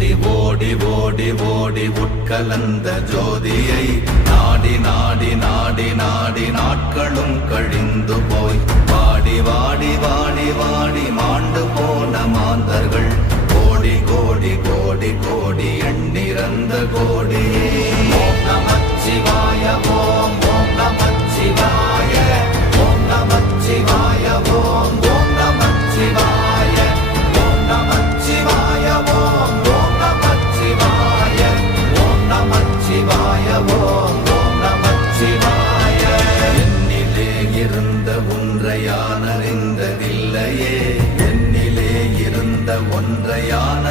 ஓடி ஓடி ஓடி ஓடி உட்கலந்த ஜோதியை நாடி நாடி நாடி நாடி நாட்களும் கழிந்து போய் வாடி வாடி வாடி வாடி மாண்டு போன மாந்தர்கள் கோடி கோடி கோடி கோடி எண்ணிறந்த கோடி. ஓம் நமச்சிவாய ஓம் ஓம் நமச்சிவாய ஓம் நமச்சிவாய ஓம் ஓம் நமச்சிவாய ஓம் நமச்சிவாய ஓம் ஓம் நமச்சிவாய ஓம் நமச்சிவாய ஓம் ஓம் நமச்சிவாய. என்னிலே இருந்த ஒன்றை யான் அறிந்ததில்லையே, என்னிலே இருந்த ஒன்றை யான்